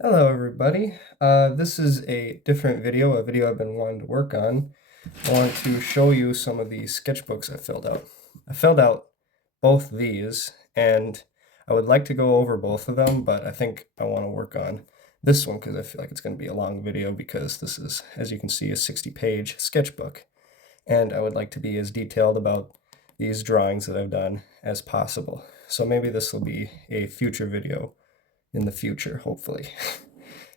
Hello everybody. This is a different video, a video I've been wanting to work on. I want to show you some of the sketchbooks I filled out. I filled out both these and I would like to go over both of them, but I think I want to work on this one because I feel like it's going to be a long video because this is, as you can see, a 60-page sketchbook. And I would like to be as detailed about these drawings that I've done as possible. So maybe this will be a future video in the future, hopefully.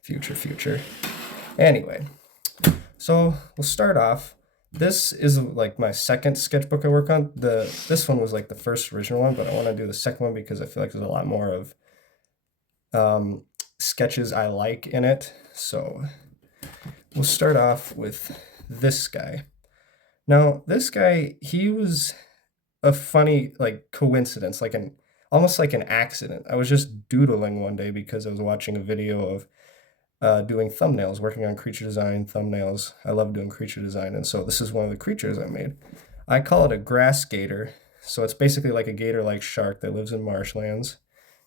future. Anyway, so we'll start off. This is like my second sketchbook I work on. This one was like the first original one, but I want to do the second one because I feel like there's a lot more of sketches I like in it. So we'll start off with this guy. Now, this guy, he was a funny like coincidence, like an almost like an accident. I was just doodling one day because I was watching a video of doing thumbnails, working on creature design thumbnails. I love doing creature design, and so this is one of the creatures I made. I call it a grass gator. So it's basically like a gator-like shark that lives in marshlands.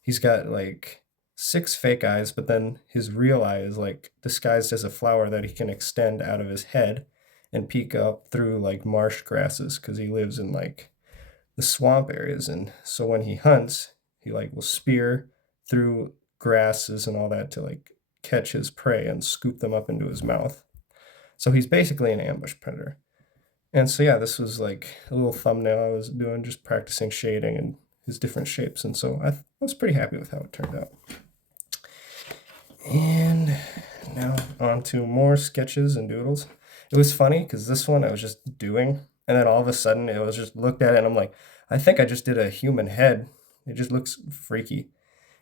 He's got like 6 fake eyes, but then his real eye is like disguised as a flower that he can extend out of his head and peek up through like marsh grasses because he lives in like the swamp areas. And so when he hunts, he like will spear through grasses and all that to like catch his prey and scoop them up into his mouth. So he's basically an ambush predator. And so yeah, this was like a little thumbnail I was doing, just practicing shading and his different shapes. And so I was pretty happy with how it turned out. And now on to more sketches and doodles. It was funny because this one I was just doing, and then all of a sudden it was just looked at it and I'm like, I think I just did a human head. It just looks freaky.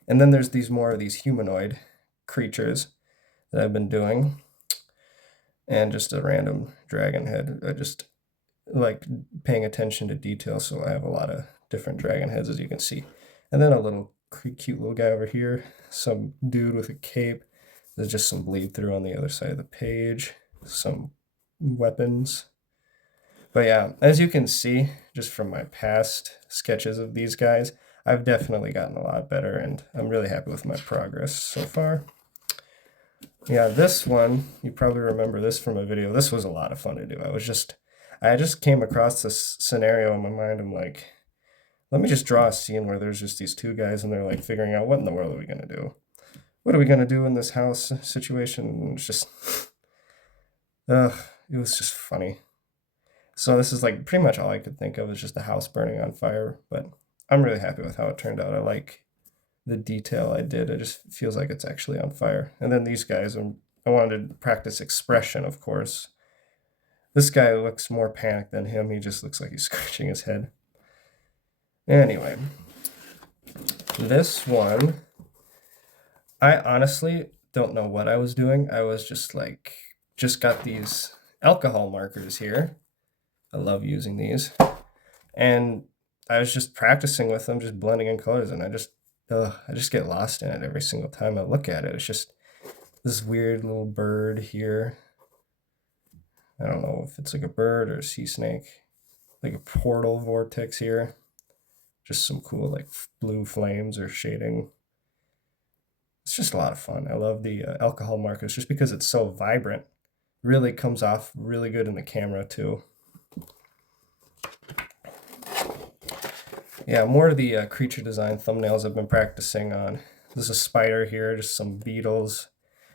And then there's these more of these humanoid creatures that I've been doing, and just a random dragon head. I just like paying attention to detail, so I have a lot of different dragon heads, as you can see. And then a little cute little guy over here, some dude with a cape. There's just some bleed through on the other side of the page, some weapons. But yeah, as you can see, just from my past sketches of these guys, I've definitely gotten a lot better, and I'm really happy with my progress so far. Yeah, this one, you probably remember this from a video. This was a lot of fun to do. I just came across this scenario in my mind. I'm like, let me just draw a scene where there's just these two guys and they're like figuring out what in the world are we gonna do? What are we gonna do in this house situation? And it's just, ugh, it was just funny. So this is like pretty much all I could think of is just the house burning on fire. But I'm really happy with how it turned out. I like the detail I did. It just feels like it's actually on fire. And then these guys, I wanted to practice expression, of course. This guy looks more panicked than him. He just looks like he's scratching his head. Anyway, this one, I honestly don't know what I was doing. I was just got these alcohol markers here. I love using these. And I was just practicing with them, just blending in colors, and I just get lost in it every single time I look at it. It's just this weird little bird here. I don't know if it's like a bird or a sea snake, like a portal vortex here. Just some cool like blue flames or shading. It's just a lot of fun. I love the alcohol markers just because it's so vibrant. Really comes off really good in the camera too. Yeah, more of the creature design thumbnails I've been practicing on. There's a spider here, just some beetles.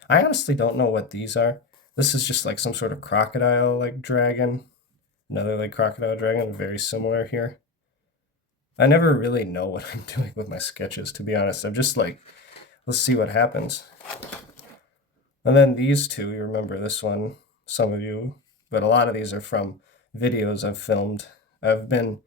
I honestly don't know what these are. This is just like some sort of crocodile like dragon. Another like crocodile dragon, very similar here. I never really know what I'm doing with my sketches, to be honest. I'm just like, let's see what happens. And then these two, you remember this one, some of you, but a lot of these are from videos I've filmed. I've been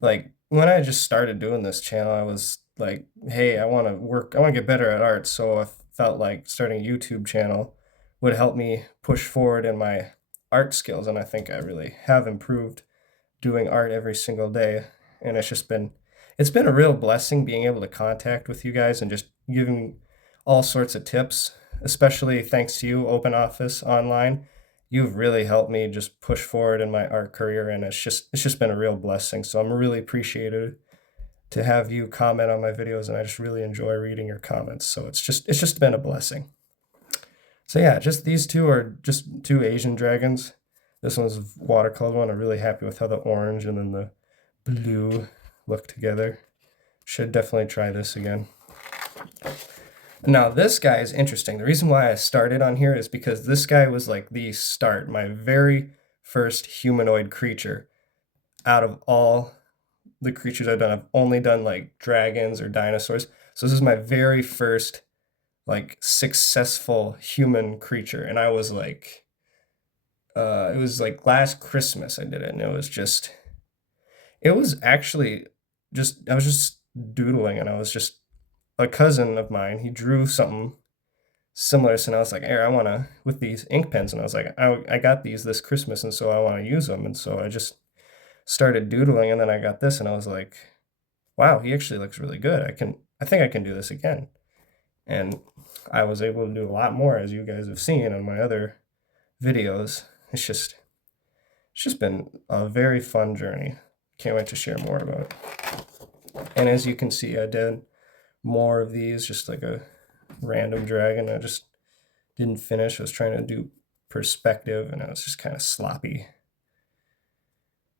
like, when I just started doing this channel, I was like, hey, I want to get better at art. So I felt like starting a YouTube channel would help me push forward in my art skills. And I think I really have improved doing art every single day. And it's been a real blessing being able to contact with you guys and just giving all sorts of tips, especially thanks to you, Open Office Online. You've really helped me just push forward in my art career, and it's just been a real blessing. So I'm really appreciative to have you comment on my videos, and I just really enjoy reading your comments. So it's just been a blessing. So yeah, just these two are just two Asian dragons. This one's a watercolor one. I'm really happy with how the orange and then the blue look together. Should definitely try this again. Now this guy is interesting. The reason why I started on here is because this guy was like the start, my very first humanoid creature out of all the creatures I've done. I've only done like dragons or dinosaurs. So this is my very first like successful human creature. And I was like, it was like last Christmas I did it, and it was actually just, I was just doodling, and I was just, a cousin of mine, he drew something similar, so I was like, hey, I want to, with these ink pens, and I was like, I got these this Christmas, and so I want to use them, and so I just started doodling, and then I got this, and I was like, wow, he actually looks really good. I think I can do this again. And I was able to do a lot more, as you guys have seen on my other videos. It's just been a very fun journey. Can't wait to share more about it. And as you can see, I did more of these, just like a random dragon. I just didn't finish. I was trying to do perspective, and I was just kind of sloppy.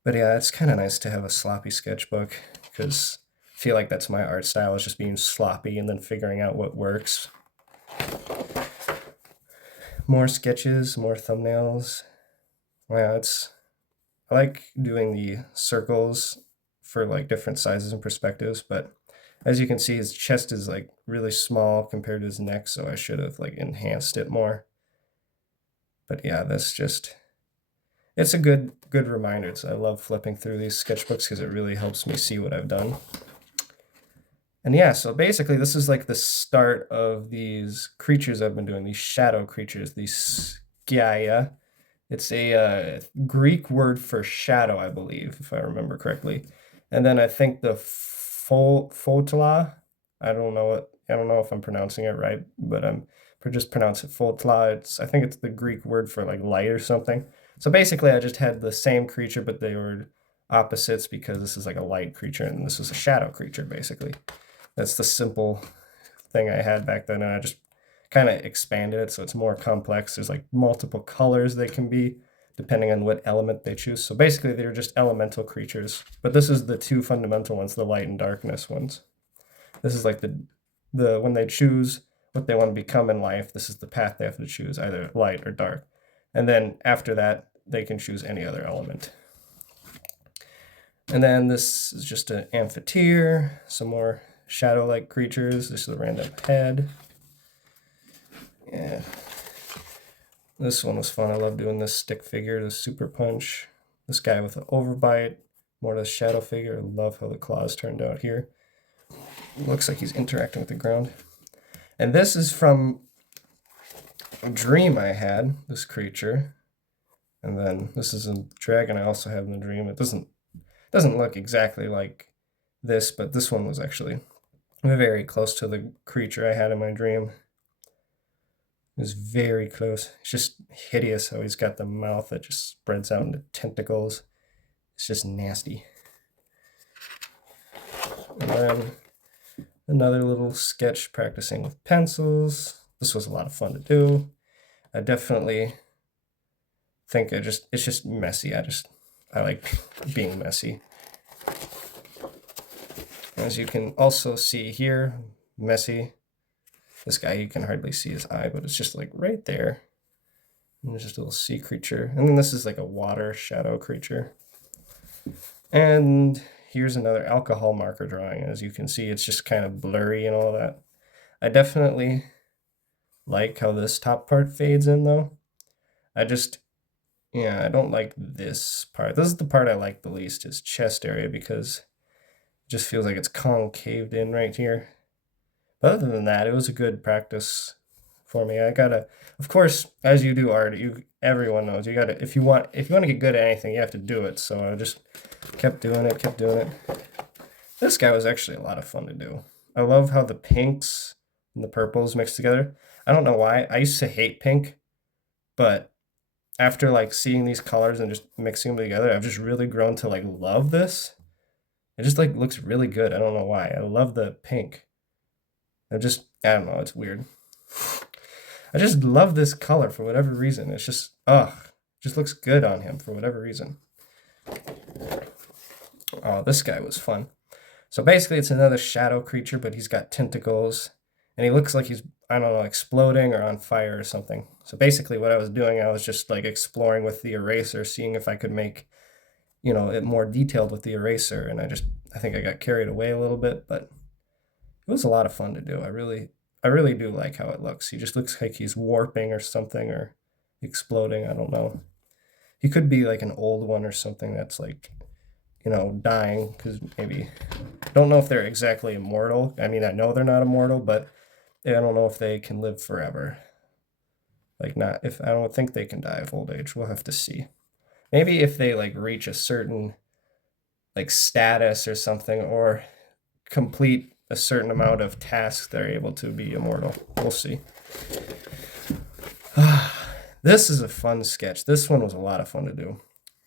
But yeah, it's kind of nice to have a sloppy sketchbook, because I feel like that's my art style, is just being sloppy and then figuring out what works. More sketches, more thumbnails. Yeah, I like doing the circles for like different sizes and perspectives, but as you can see, his chest is like really small compared to his neck, so I should have like enhanced it more. But yeah, it's a good reminder. I love flipping through these sketchbooks because it really helps me see what I've done. And yeah, so basically this is like the start of these creatures I've been doing, these shadow creatures, these Skaya. It's a Greek word for shadow, I believe, if I remember correctly. And then I think the Photla, I don't know if I'm pronouncing it right, but I'm just pronounce it Photla. I think it's the Greek word for like light or something. So basically I just had the same creature, but they were opposites, because this is like a light creature and this is a shadow creature, basically. That's the simple thing I had back then, and I just kind of expanded it so it's more complex. There's like multiple colors they can be depending on what element they choose. So basically they're just elemental creatures, but this is the two fundamental ones, the light and darkness ones. This is like the when they choose what they want to become in life, this is the path they have to choose, either light or dark. And then after that, they can choose any other element. And then this is just an amphitheater, some more shadow-like creatures. This is a random head. Yeah. This one was fun. I love doing this stick figure, the super punch. This guy with an overbite, more of the shadow figure. I love how the claws turned out here. Looks like he's interacting with the ground. And this is from a dream I had, this creature. And then this is a dragon I also have in the dream. It doesn't look exactly like this, but this one was actually very close to the creature I had in my dream. It was very close. It's just hideous how he's got the mouth that just spreads out into tentacles. It's just nasty. And then another little sketch practicing with pencils. This was a lot of fun to do. I definitely think it's just messy. I like being messy. As you can also see here, messy. This guy, you can hardly see his eye, but it's just like right there. And there's just a little sea creature. And then this is like a water shadow creature. And here's another alcohol marker drawing. As you can see, it's just kind of blurry and all that. I definitely like how this top part fades in, though. I don't like this part. This is the part I like the least, his chest area, because it just feels like it's concaved in right here. But other than that, it was a good practice for me. Of course, as you do art, everyone knows, if you want to get good at anything, you have to do it. So I just kept doing it. This guy was actually a lot of fun to do. I love how the pinks and the purples mixed together. I don't know why. I used to hate pink, but after like seeing these colors and just mixing them together, I've just really grown to like love this. It just like looks really good. I don't know why. I love the pink. I don't know, it's weird. I just love this color for whatever reason. It's just, just looks good on him for whatever reason. Oh, this guy was fun. So basically, it's another shadow creature, but he's got tentacles, and he looks like he's, I don't know, exploding or on fire or something. So basically, what I was doing, I was just like exploring with the eraser, seeing if I could make, it more detailed with the eraser, and I think I got carried away a little bit, but it was a lot of fun to do. I really do like how it looks. He just looks like he's warping or something or exploding. I don't know. He could be like an old one or something that's like, dying because maybe don't know if they're exactly immortal. I mean, I know they're not immortal, but I don't know if they can live forever. Like not if I don't think they can die of old age. We'll have to see. Maybe if they like reach a certain like status or something or complete a certain amount of tasks, they're able to be immortal. We'll see. This is a fun sketch. This one was a lot of fun to do.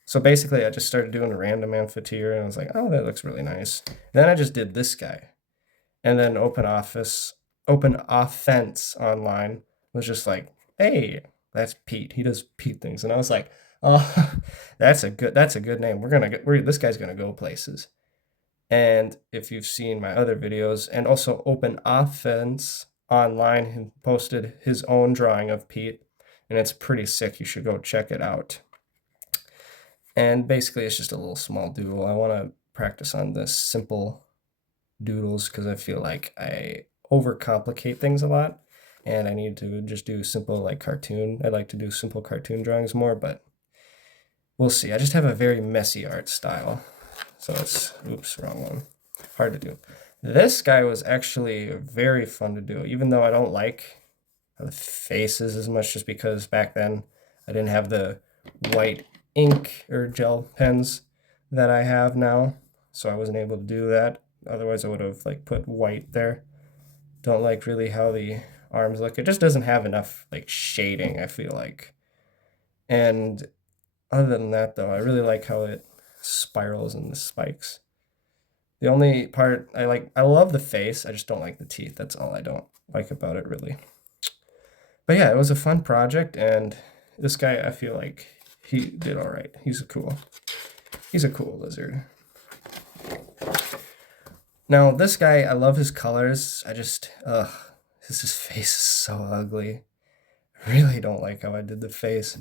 So basically, I just started doing a random amphitheater, and I was like, oh, that looks really nice. Then I just did this guy. And then Open Offense Online was just like, hey, that's Pete. He does Pete things. And I was like, oh, that's a good name. This guy's gonna go places. And if you've seen my other videos, and also Open Offense Online he posted his own drawing of Pete, and it's pretty sick. You should go check it out. And basically, it's just a little small doodle. I want to practice on this simple doodles because I feel like I overcomplicate things a lot, and I need to just do simple like cartoon. I like to do simple cartoon drawings more, but we'll see. I just have a very messy art style. So oops, wrong one. Hard to do. This guy was actually very fun to do, even though I don't like the faces as much, just because back then I didn't have the white ink or gel pens that I have now, so I wasn't able to do that. Otherwise, I would have like put white there. Don't like really how the arms look. It just doesn't have enough like shading, I feel like. And other than that, though, I really like how it spirals and the spikes. The only part I love the face. I just don't like the teeth. That's all I don't like about it, really. But yeah, it was a fun project, and this guy, I feel like he did all right. He's a cool lizard. Now, this guy, I love his colors. His face is so ugly. I really don't like how I did the face.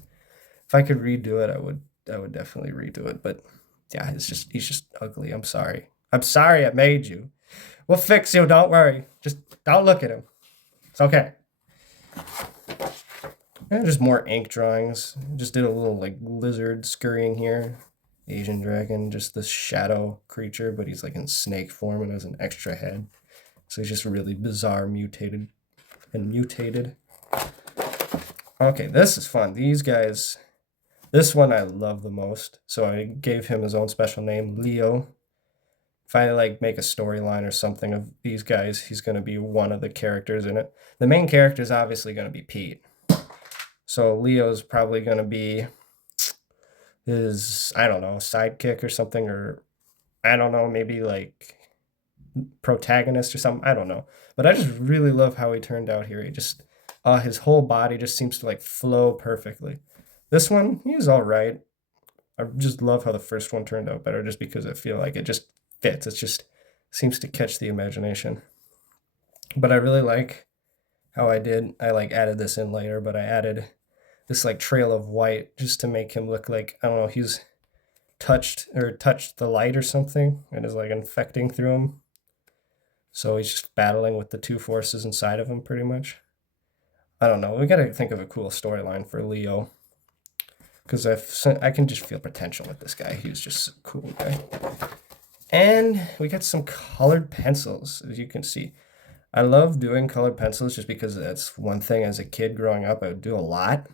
If I could redo it, I would definitely redo it. But yeah, he's just ugly. I'm sorry. I'm sorry I made you. We'll fix you. Don't worry. Just don't look at him. It's okay. And just more ink drawings. Just did a little like lizard scurrying here. Asian dragon, just this shadow creature, but he's like in snake form and has an extra head. So he's just really bizarre, mutated. Okay, this is fun. These guys, this one I love the most. So I gave him his own special name, Leo. If I like make a storyline or something of these guys, he's going to be one of the characters in it. The main character is obviously going to be Pete. So Leo's probably going to be his, I don't know, sidekick or something, or I don't know, maybe like protagonist or something. I don't know. But I just really love how he turned out here. He just, his whole body just seems to like flow perfectly. This one, he's all right. I just love how the first one turned out better just because I feel like it just fits. It just seems to catch the imagination. But I really like how I like added this in later, but I added this like trail of white just to make him look like, I don't know, he's touched the light or something and is like infecting through him. So he's just battling with the two forces inside of him pretty much. I don't know. We got to think of a cool storyline for Leo. Because I can just feel potential with this guy. He's just a cool guy. And we got some colored pencils, as you can see. I love doing colored pencils just because that's one thing as a kid growing up I would do a lot.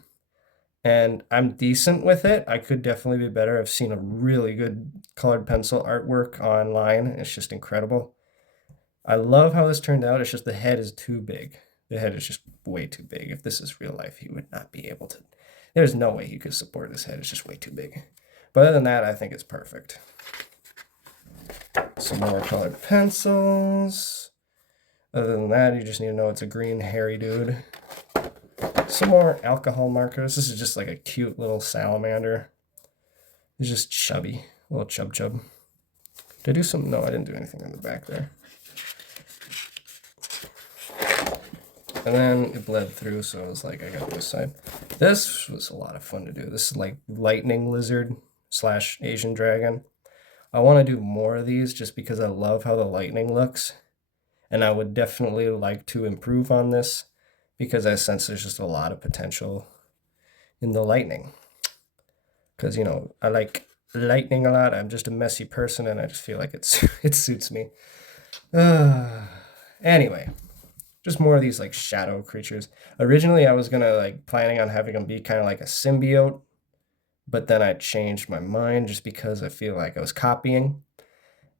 And I'm decent with it. I could definitely be better. I've seen a really good colored pencil artwork online. It's just incredible. I love how this turned out. It's just the head is too big. The head is just way too big. If this is real life, he would not be able to. There's no way he could support this head. It's just way too big. But other than that, I think it's perfect. Some more colored pencils. Other than that, you just need to know it's a green hairy dude. Some more alcohol markers. This is just like a cute little salamander. He's just chubby, a little chub. Did I do some? No, I didn't do anything on the back there. And then it bled through, so I was like, I got this side. This was a lot of fun to do. This is like lightning lizard / Asian dragon. I want to do more of these just because I love how the lightning looks. And I would definitely like to improve on this because I sense there's just a lot of potential in the lightning. Because, you know, I like lightning a lot. I'm just a messy person and I just feel like it suits me. Anyway, just more of these like shadow creatures. Originally, I was gonna like planning on having them be kind of like a symbiote, but then I changed my mind just because I feel like I was copying,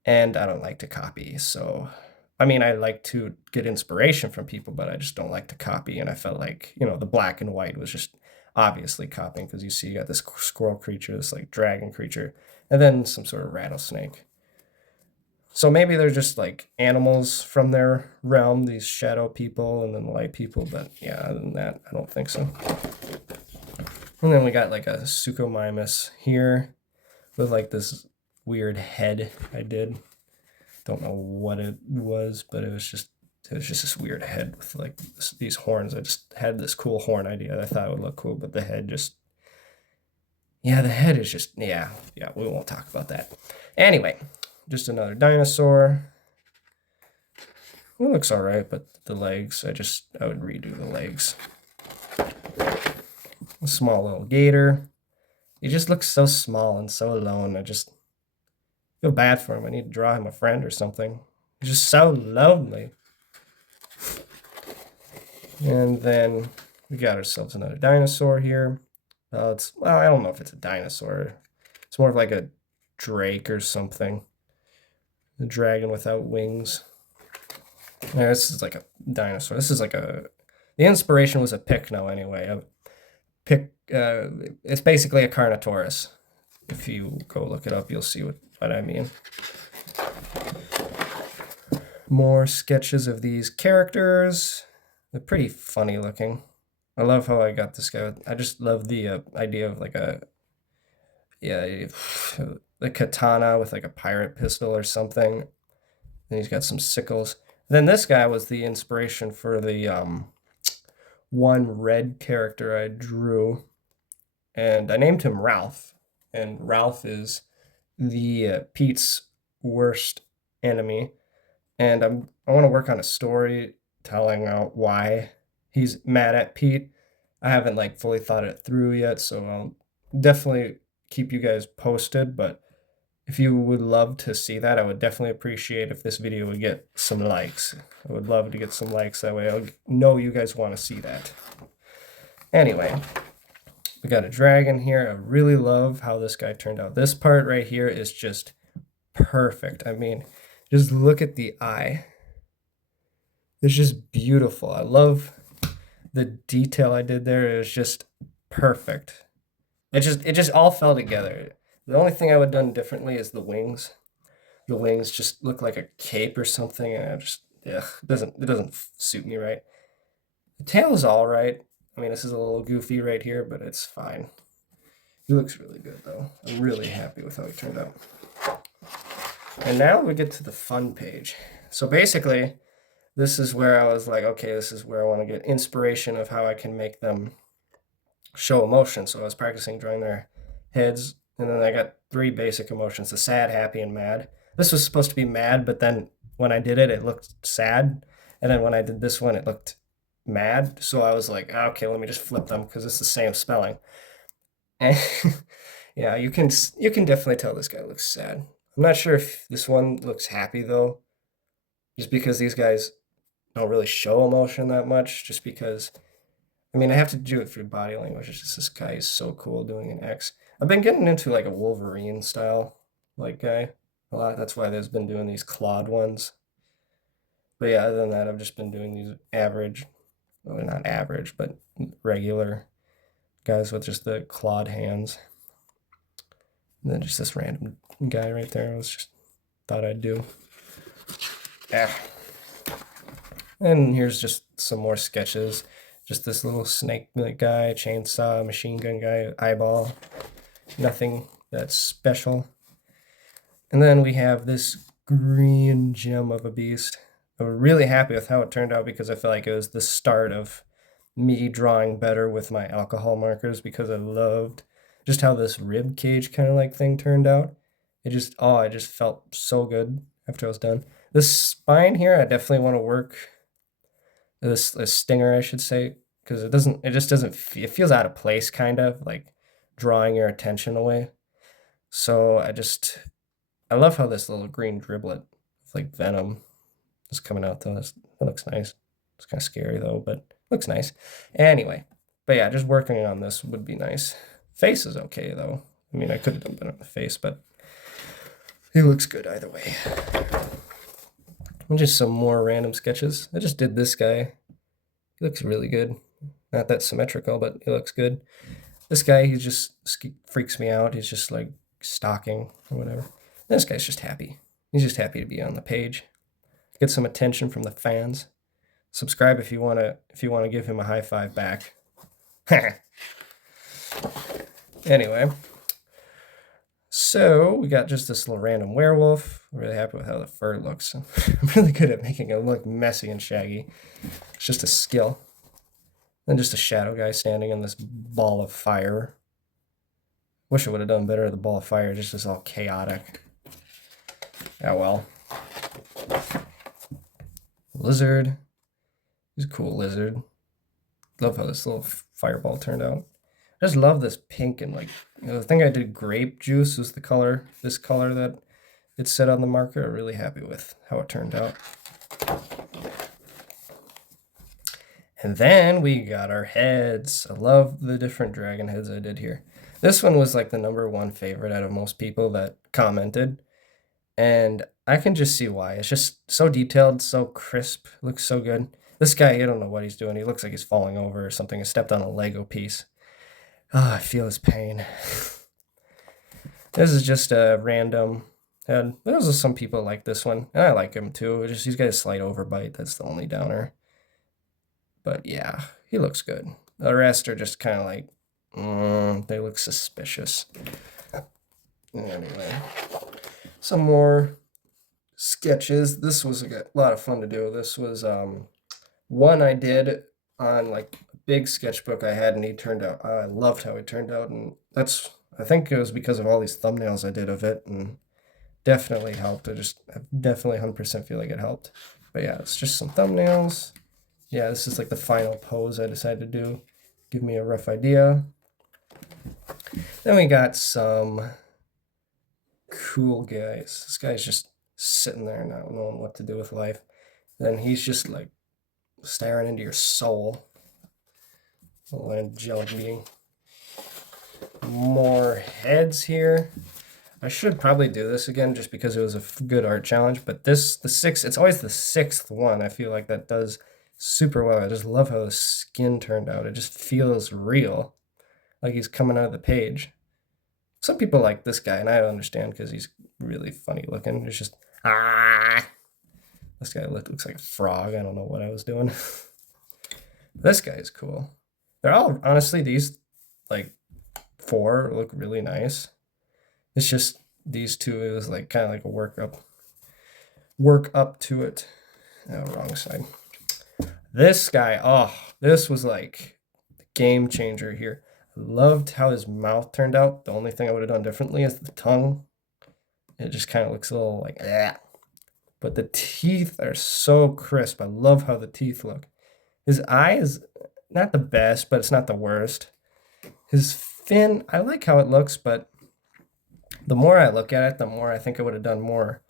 and I don't like to copy. So, I mean, I like to get inspiration from people, but I just don't like to copy. And I felt like, you know, the black and white was just obviously copying because you see you got this squirrel creature, this like dragon creature, and then some sort of rattlesnake. So maybe they're just like animals from their realm, these shadow people and then the light people, but yeah, other than that, I don't think so. And then we got like a Suchomimus here with like this weird head I did. Don't know what it was, but it was just this weird head with like these horns. I just had this cool horn idea that I thought would look cool, but the head just, yeah, the head is just, yeah, we won't talk about that. Anyway, just another dinosaur. It looks all right, but the legs, I would redo the legs. A small little gator. He just looks so small and so alone. I just feel bad for him. I need to draw him a friend or something. He's just so lonely. And then we got ourselves another dinosaur here. Well, I don't know if it's a dinosaur. It's more of like a drake or something. The dragon without wings. Yeah, this is like a dinosaur. This is like the inspiration was a Pycno anyway. It's basically a Carnotaurus. If you go look it up, you'll see what I mean. More sketches of these characters. They're pretty funny looking. I love how I got this guy. I just love the idea of like the katana with like a pirate pistol or something. And he's got some sickles. Then this guy was the inspiration for the one red character I drew. And I named him Ralph. And Ralph is the Pete's worst enemy. And I want to work on a story telling out why he's mad at Pete. I haven't like fully thought it through yet, so I'll definitely keep you guys posted. But if you would love to see that, I would definitely appreciate if this video would get some likes. I would love to get some likes. That way I'll know you guys want to see that. Anyway, we got a dragon here. I really love how this guy turned out. This part right here is just perfect. I mean, just look at the eye. It's just beautiful. I love the detail I did there. It was just perfect. It just all fell together. The only thing I would have done differently is the wings. The wings just look like a cape or something, and it doesn't suit me right. The tail is all right. I mean, this is a little goofy right here, but it's fine. He looks really good though. I'm really happy with how he turned out. And now we get to the fun page. So basically, this is where I was like, okay, this is where I want to get inspiration of how I can make them show emotion. So I was practicing drawing their heads, and then I got 3 basic emotions: the sad, happy, and mad. This was supposed to be mad, but then when I did it, it looked sad. And then when I did this one, it looked mad. So I was like, okay, let me just flip them because it's the same spelling. And yeah, you can definitely tell this guy looks sad. I'm not sure if this one looks happy though, just because these guys don't really show emotion that much. Just because, I mean, I have to do it through body language. It's just this guy is so cool doing an X. I've been getting into like a Wolverine style like guy a lot. That's why there's been doing these clawed ones. But yeah, other than that, I've just been doing these average, well, not average, but regular guys with just the clawed hands. And then just this random guy right there. It was just thought I'd do. Yeah. And here's just some more sketches. Just this little snake guy, chainsaw, machine gun guy, eyeball. Nothing that's special. And then we have this green gem of a beast. I'm really happy with how it turned out because I feel like it was the start of me drawing better with my alcohol markers because I loved just how this rib cage kind of like thing turned out. I just felt so good after I was done. This spine here, I definitely want to work this stinger, I should say, because it just doesn't, it feels out of place, kind of like drawing your attention away. So I love how this little green driblet, like venom, is coming out though. That looks nice. It's kind of scary though, but looks nice. Anyway, but yeah, just working on this would be nice. Face is okay though. I mean, I could have done better on the face, but he looks good either way. And just some more random sketches. I just did this guy. He looks really good. Not that symmetrical, but he looks good. This guy, he just freaks me out. He's just like stalking or whatever. This guy's just happy. He's just happy to be on the page. Get some attention from the fans. Subscribe if you wanna give him a high five back. Anyway, so we got just this little random werewolf. I'm really happy with how the fur looks. I'm really good at making it look messy and shaggy. It's just a skill. Then just a shadow guy standing in this ball of fire. Wish I would have done better at the ball of fire, just as all chaotic. Oh well. Lizard. He's a cool lizard. Love how this little fireball turned out. I just love this pink and like, the thing I did grape juice was this color that it said on the marker. I'm really happy with how it turned out. And then we got our heads. I love the different dragon heads I did here. This one was like the #1 favorite out of most people that commented. And I can just see why. It's just so detailed, so crisp, looks so good. This guy, I don't know what he's doing. He looks like he's falling over or something. He stepped on a Lego piece. Ah, I feel his pain. This is just a random head. There's some people like this one, and I like him too. Just he's got a slight overbite. That's the only downer. But yeah, he looks good. The rest are just kind of like, they look suspicious. Anyway, some more sketches. This was a lot of fun to do. This was one I did on like a big sketchbook I had, and he turned out, I loved how he turned out, and I think it was because of all these thumbnails I did of it, and definitely helped. I definitely 100% feel like it helped. But yeah, it's just some thumbnails. Yeah, this is like the final pose I decided to do. Give me a rough idea. Then we got some cool guys. This guy's just sitting there not knowing what to do with life. Then he's just like staring into your soul. Little angelic being. More heads here. I should probably do this again just because it was a good art challenge, but it's always the 6th one. I feel like that does super well. I just love how the skin turned out. It just feels real, like he's coming out of the page. Some people like this guy, and I understand because he's really funny looking. It's just, this guy looks like a frog. I don't know what I was doing. This guy is cool. They're all, honestly, these like 4 look really nice. It's just these 2, it was like kind of like a work up to it. Oh, wrong side. This guy, this was like the game changer here. I loved how his mouth turned out. The only thing I would have done differently is the tongue. It just kind of looks a little like, but the teeth are so crisp. I love how the teeth look. His eye is not the best, but it's not the worst. His fin, I like how it looks, but the more I look at it, the more I think I would have done more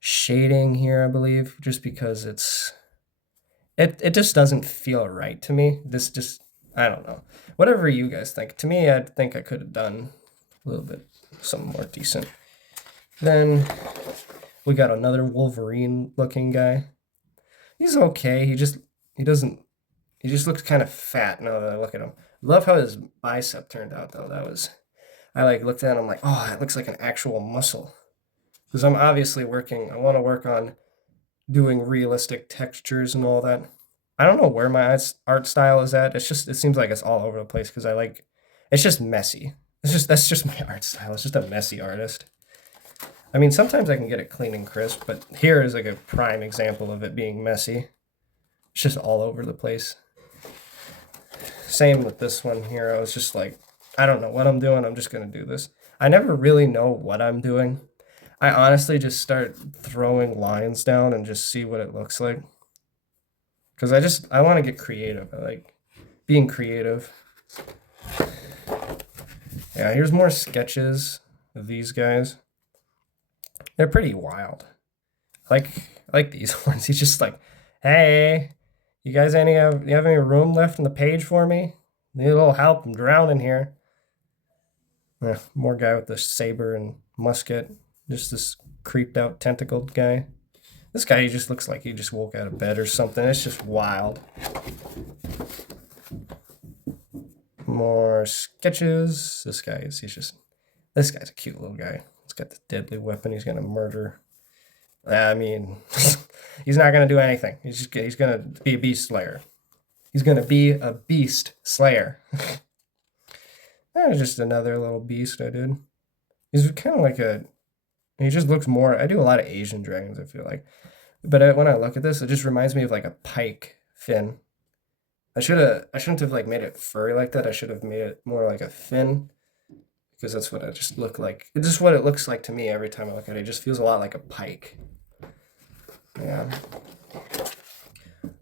shading here, I believe, just because it just doesn't feel right to me. I don't know. Whatever you guys think. To me, I think I could have done a little bit something more decent. Then we got another Wolverine looking guy. He's okay. He just looks kind of fat now that I look at him. Love how his bicep turned out though. I like looked at him like, oh, it looks like an actual muscle. Because I'm obviously working, I want to work on doing realistic textures and all that. I don't know where my art style is at. It's just, it seems like it's all over the place because I like, it's just messy. That's just my art style. It's just a messy artist. I mean, sometimes I can get it clean and crisp, but here is like a prime example of it being messy. It's just all over the place. Same with this one here. I was just like, I don't know what I'm doing. I'm just going to do this. I never really know what I'm doing. I honestly just start throwing lines down and just see what it looks like. Because I want to get creative. I like being creative. Yeah, here's more sketches of these guys. They're pretty wild. I like these ones. He's just like, hey, you guys you have any room left in the page for me? Need a little help. I'm drowning here. Yeah, more guy with the saber and musket. Just this creeped out tentacled guy. This guy, he just looks like he just woke out of bed or something. It's just wild. More sketches. This guy's a cute little guy. He's got the deadly weapon. He's gonna murder. I mean, he's not gonna do anything. He's gonna be a beast slayer. He's gonna be a beast slayer. Just another little beast I did. He's kind of like he just looks more. I do a lot of Asian dragons, I feel like. But when I look at this, it just reminds me of like a pike fin. I shouldn't have like made it furry like that. I should have made it more like a fin because that's what it just looked like. It's just what it looks like to me every time I look at it. It just feels a lot like a pike. Yeah.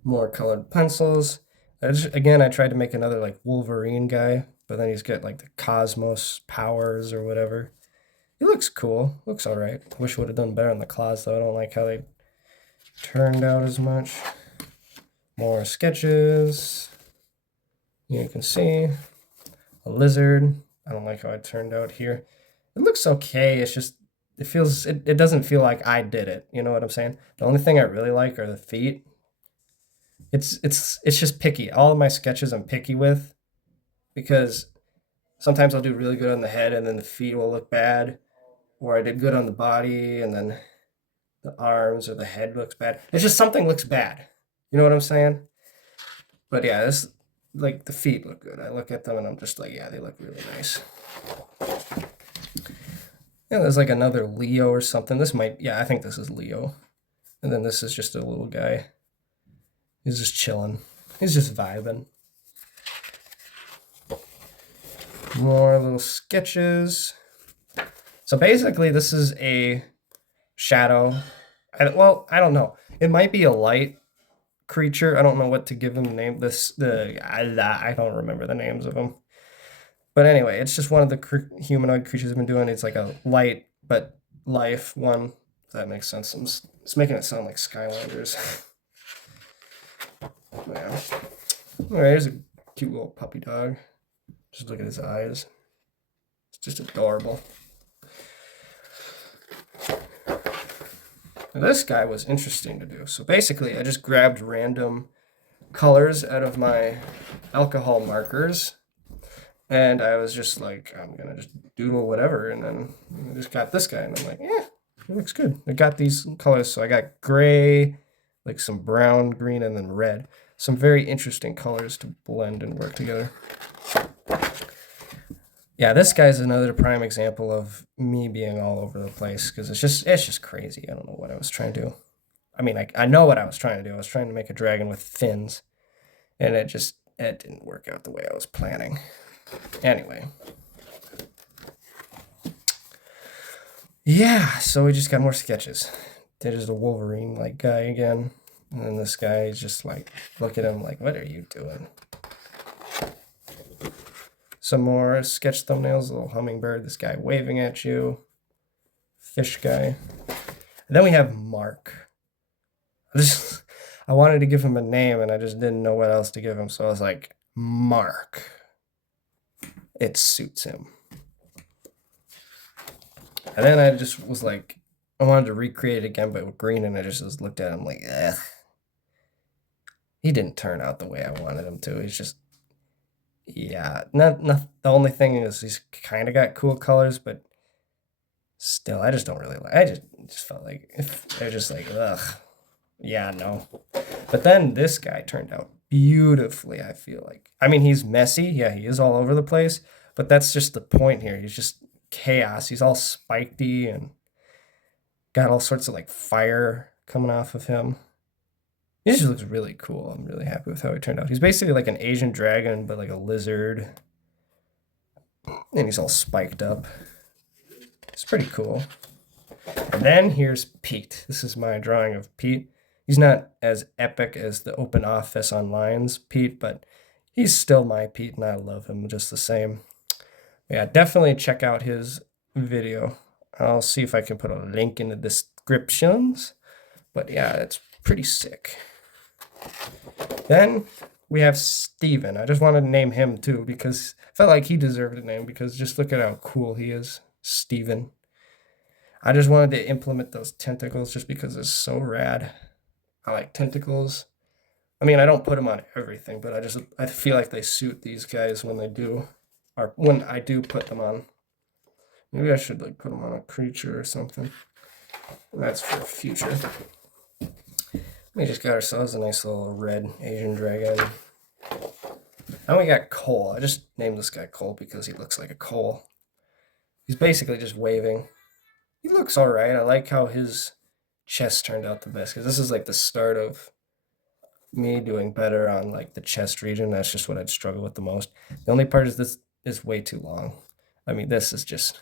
More colored pencils. Again, I tried to make another like Wolverine guy, but then he's got like the cosmos powers or whatever. He looks cool. Looks all right. Wish would have done better in the claws though. I don't like how they turned out as much. More sketches. You can see a lizard. I don't like how it turned out here. It looks okay. It's just it doesn't feel like I did it. You know what I'm saying? The only thing I really like are the feet. It's just picky. All of my sketches I'm picky with because sometimes I'll do really good on the head and then the feet will look bad, or I did good on the body and then the arms or the head looks bad. It's just something looks bad. You know what I'm saying? But yeah, this like the feet look good. I look at them and I'm just like, yeah, they look really nice. Yeah, there's like another Leo or something. I think this is Leo. And then this is just a little guy. He's just chilling. He's just vibing. More little sketches. So basically, this is a shadow. I don't know. It might be a light creature. I don't know what to give him the name. I don't remember the names of them. But anyway, it's just one of the humanoid creatures I've been doing. It's like a light but life one. If that makes sense. It's making it sound like Skylanders. Yeah. All right, here's a cute little puppy dog. Just look at his eyes. It's just adorable. Now, this guy was interesting to do. So basically, I just grabbed random colors out of my alcohol markers. And I was just like, I'm going to just doodle whatever. And then I just got this guy. And I'm like, yeah, it looks good. I got these colors. So I got gray, like some brown, green, and then red. Some very interesting colors to blend and work together. Yeah, this guy's another prime example of me being all over the place because it's just crazy. I don't know what I was trying to do. I mean, I know what I was trying to do. I was trying to make a dragon with fins, and it didn't work out the way I was planning. Anyway. Yeah, so we just got more sketches. There's a Wolverine-like guy again. And then this guy is just like, look at him like, what are you doing? Some more sketch thumbnails, a little hummingbird, this guy waving at you. Fish guy. And then we have Mark. I wanted to give him a name and I just didn't know what else to give him. So I was like, Mark. It suits him. And then I just was like, I wanted to recreate it again, but with green, and I just looked at him like, ugh. He didn't turn out the way I wanted him to. He's just, yeah. Not the only thing is he's kind of got cool colors, but Still, I just don't really like. I just felt like if they're just like, ugh, yeah, no. But then this guy turned out beautifully. I feel like. I mean, he's messy. Yeah, he is all over the place. But that's just the point here. He's just chaos. He's all spiky and got all sorts of like fire coming off of him. He just looks really cool. I'm really happy with how he turned out. He's basically like an Asian dragon, but like a lizard. And he's all spiked up. It's pretty cool. And then here's Pete. This is my drawing of Pete. He's not as epic as the Open Office Online's Pete, but he's still my Pete, and I love him just the same. Yeah, definitely check out his video. I'll see if I can put a link in the descriptions. But yeah, it's pretty sick. Then we have Steven. I just wanted to name him too because I felt like he deserved a name because just look at how cool he is, Steven. I just wanted to implement those tentacles just because it's so rad. I like tentacles. I mean, I don't put them on everything, but I feel like they suit these guys when they do, or when I do put them on. Maybe I should like put them on a creature or something. That's for future. We just got ourselves a nice little red Asian dragon. Now we got Cole. I just named this guy Cole because he looks like a coal. He's basically just waving. He looks all right. I like how his chest turned out the best because this is like the start of me doing better on like the chest region. That's just what I'd struggle with the most. The only part is this is way too long. I mean, this is just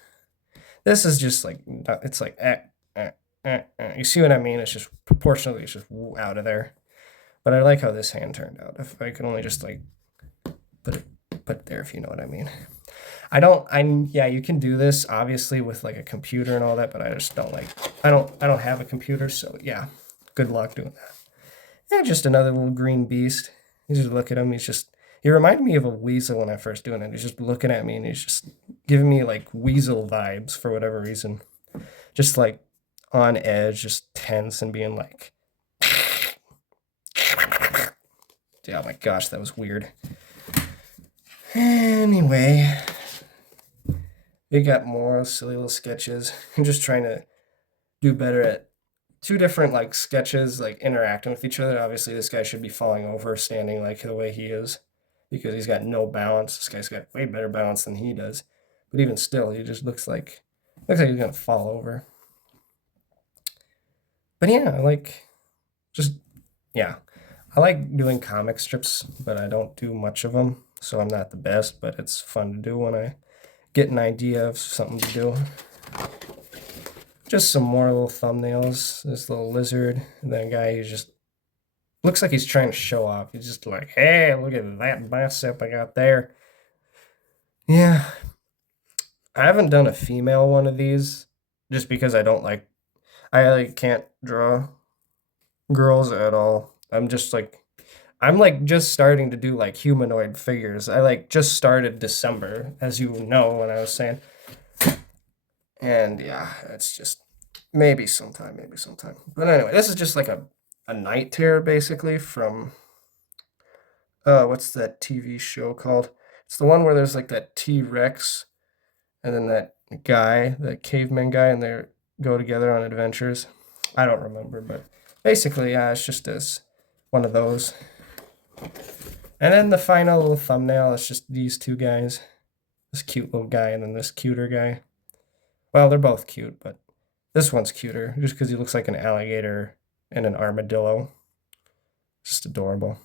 like, it's like, you see what I mean? It's just proportionally, it's just out of there. But I like how this hand turned out. If I could only just like put it there, if you know what I mean. Yeah, you can do this obviously with like a computer and all that, but I just don't like, I don't have a computer, so yeah, good luck doing that. Yeah, just another little green beast. You just look at him, he reminded me of a weasel when I first doing it. He's just looking at me and he's just giving me like weasel vibes for whatever reason. Just like on edge, just tense and being like, oh my gosh, that was weird. Anyway, we got more silly little sketches. I'm just trying to do better at two different like sketches, like interacting with each other. Obviously, this guy should be falling over, standing like the way he is, because he's got no balance. This guy's got way better balance than he does. But even still, he just looks like he's gonna fall over. But yeah, I like doing comic strips, but I don't do much of them, so I'm not the best, but it's fun to do when I get an idea of something to do. Just some more little thumbnails. This little lizard, and then a guy who just looks like he's trying to show off. He's just like, hey, look at that bicep I got there. Yeah. I haven't done a female one of these just because I can't draw girls at all. I'm just starting to do like humanoid figures. I like just started December, as you know, when I was saying. And yeah, it's just maybe sometime. But anyway, this is just like a night terror basically from what's that TV show called? It's the one where there's like that T-Rex and then that guy, that caveman guy, and they go together on adventures. I don't remember, but basically, yeah, it's just one of those. And then the final little thumbnail is just these two guys. This cute little guy and then this cuter guy. Well, they're both cute, but this one's cuter just because he looks like an alligator and an armadillo. Just adorable.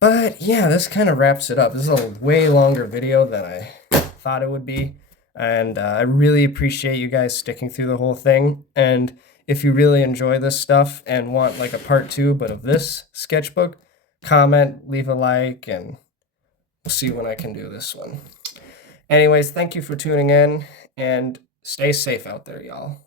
But yeah, this kind of wraps it up. This is a way longer video than I thought it would be. And I really appreciate you guys sticking through the whole thing. And if you really enjoy this stuff and want like a part 2, but of this sketchbook, comment, leave a like, and we'll see when I can do this one. Anyways, thank you for tuning in, and stay safe out there, y'all.